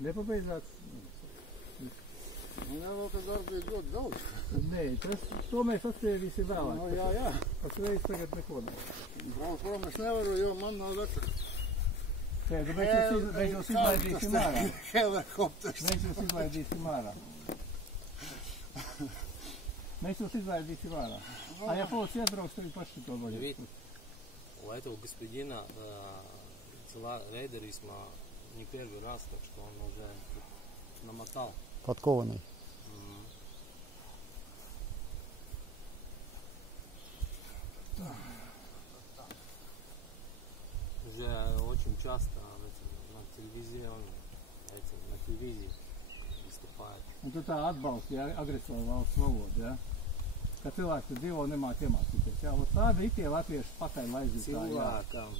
Nepabeidzās. Nu, jā, vēl tas darbs bija ļoti daudz. Nē, to mēs atspēdīsim vēlāk. Nu, jā. Pasreiz tagad neko ne. Brauc prom es nevaru, jo man nav vecaka. Tēdu, mēs jūs izlaidīsim ārā. Helikopters. Mēs jūs izlaidīsim ārā. Mēs jūs изlaidīsim ārā. А я полностью отбрал, что и пошли то вроде. У этого господина рейдер весьма не первый раз, так что он уже намотал. Подкованный. Уже очень часто на телевизии выступает. Un tu tā atbalsti, ja, agresīvu valsts valodu, ja? Ka cilvēki dzīvo nemāk iemācīties. Jā, tāda ir tie latviešu pakaļ laizītāji. Cilvēkam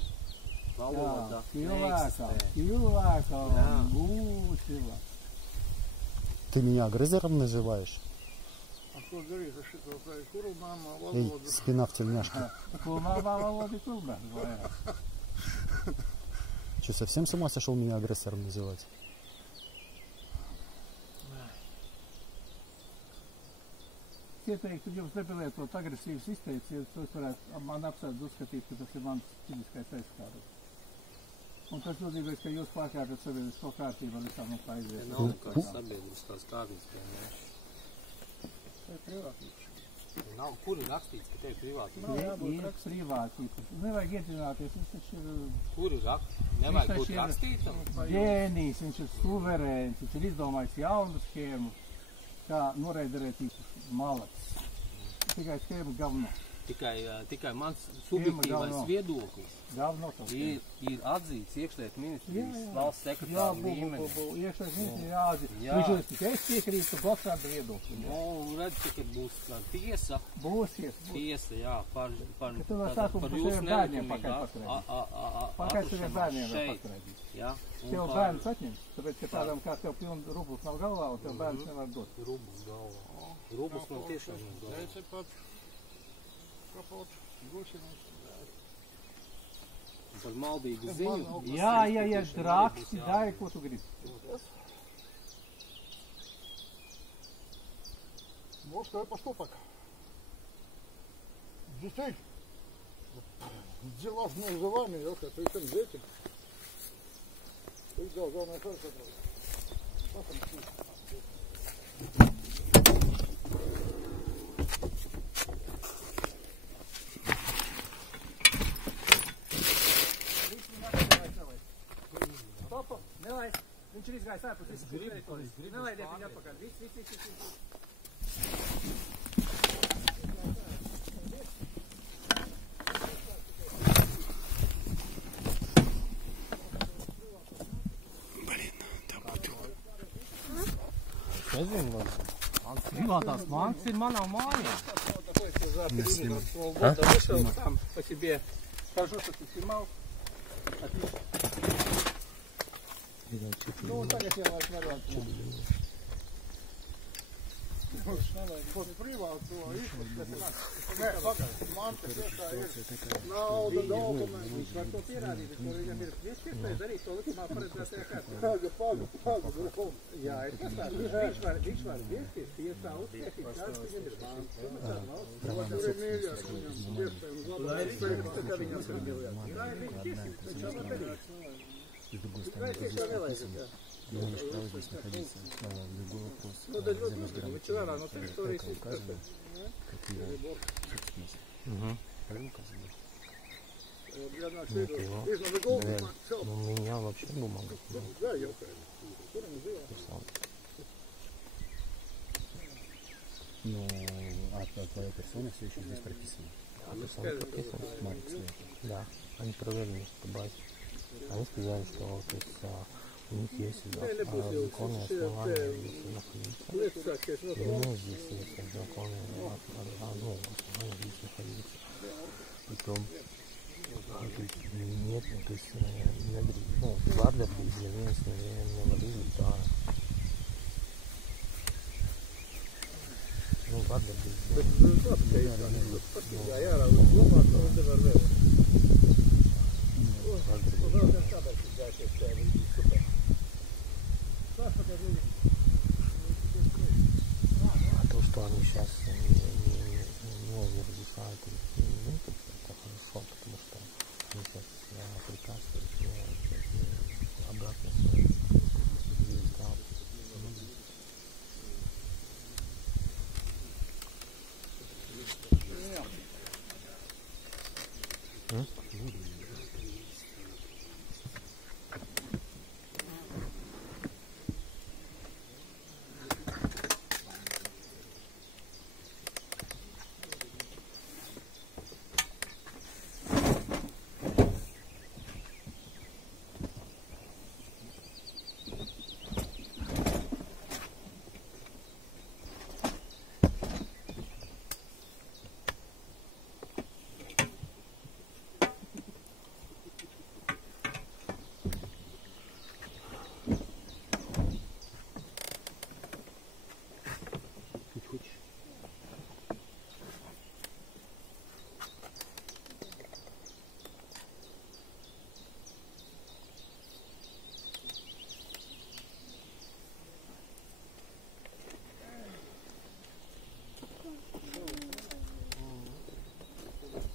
valoda cilvēkam, cilvēkam. Ты меня агрессором называешь? А кто говорит, что это куру мама Эй, валоду? спина в тельняшке. Kulmābā valoda ir kulmā. Что, совсем с ума сошел меня агрессором называть? Ieteiktu jums nepilietot agresīvas izteicienus, tos varētu man apsēdz uzskatīt, ka tas ir mans fiziskais aizskārums. Un tas nozīmē, ka jūs pārkārtat sabiedrisko kārtību ar visām mums aiziet. Nav kāds sabiedriskās kārtības, Tā ir privātības. nav, kur ir rakstīts, ka te ir privāti? Ir privātības. Nevajag iedzināties, viņš taču ir... Kur ir rakstīts? Nevajag būt rakstītam? Ģēnijs, viņš ir suverēns, viņš ir izdomājis jaunu schēmu, kā noraiderēt īpaši malacis. Tikai schēmu galveno. Tikai mans subjektīvais viedoklis ir atzīts iekšlietu ministrijas valsts sekretāra līmenī. Iekšlietu ministrija jāatzīst. Viņš ir tikai es piekrītu blokādu viedokli. Redz, ka būs tiesa. Tiesa, jā, par jūsu nelikumīgā Pakaļ saviem bērniem paturēt. Tev bērns atņems, tāpēc, ka tādam kā tev pilnu rublis nav galvā, un tev bērns nevar dot. Rublis galvā. Rublis man tiešām nav galvā. Kapot, gušiņus. Par maldīgu ziņu. Jā, draksti, dari, ko tu gribi. Вот такой поступок. Детей. Дела между вами, елка, при этом дети. Ты должен на это забрать. Nelaid, viņš ir izgājis ārpus visas teritorijas. Nelaidiet viņu atpakaļ. Viss. Nezinu, privātās mantas ir manā mājā. По тебе скажу, что ты снимал. Ну, так я делаю отмерил. Под privātu man te tiešā ir nauda, dokumenti. Viņš var to pierādīt, kur viņam ir iespēja darīt to likumā paredzētajā kārtā. Paga, Jā, ir tas tā. Viņš var viesties tiesā uzskatīt, kāds viņam ir valsts. tur ir mīļāk viņam iespējams Lai ir iespējams, ka viņam ir miljārds. Tā ir viņa tiesības, viņš jau var darīt. С другой стороны, Vai tiešām nelaižat, jā? я имею право здесь находиться. Любой вопрос. Nu, tad ļoti uzmanīgi, viņš ārā no teritorijas ir perfekts. Как его собственность. Правильно указано? У меня вообще бумага. Ну, а твоя персона все еще здесь прописана. Марик стоит. Да, они проверили по базе. Они сказали, что то есть, у них есть законные основания здесь находиться. И у меня здесь есть законные основания здесь находиться. Потом нет, то есть Вардар изъявление своевременного результата. Nu, vardarbības. А то, что они сейчас не разрушают, это хорошо, потому что они сейчас препятствуют обратно своим звездам.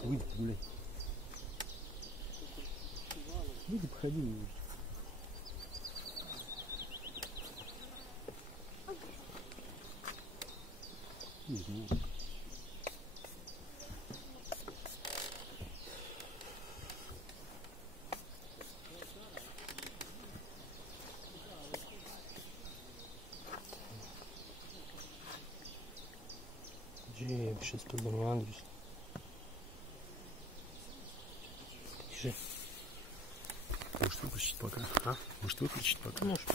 Выйди погуляй. Выйди, походи. Не знаю. Где я сейчас позвоню адрес? Пиши. Может выключить пока? А? Может выключить пока? Ну что?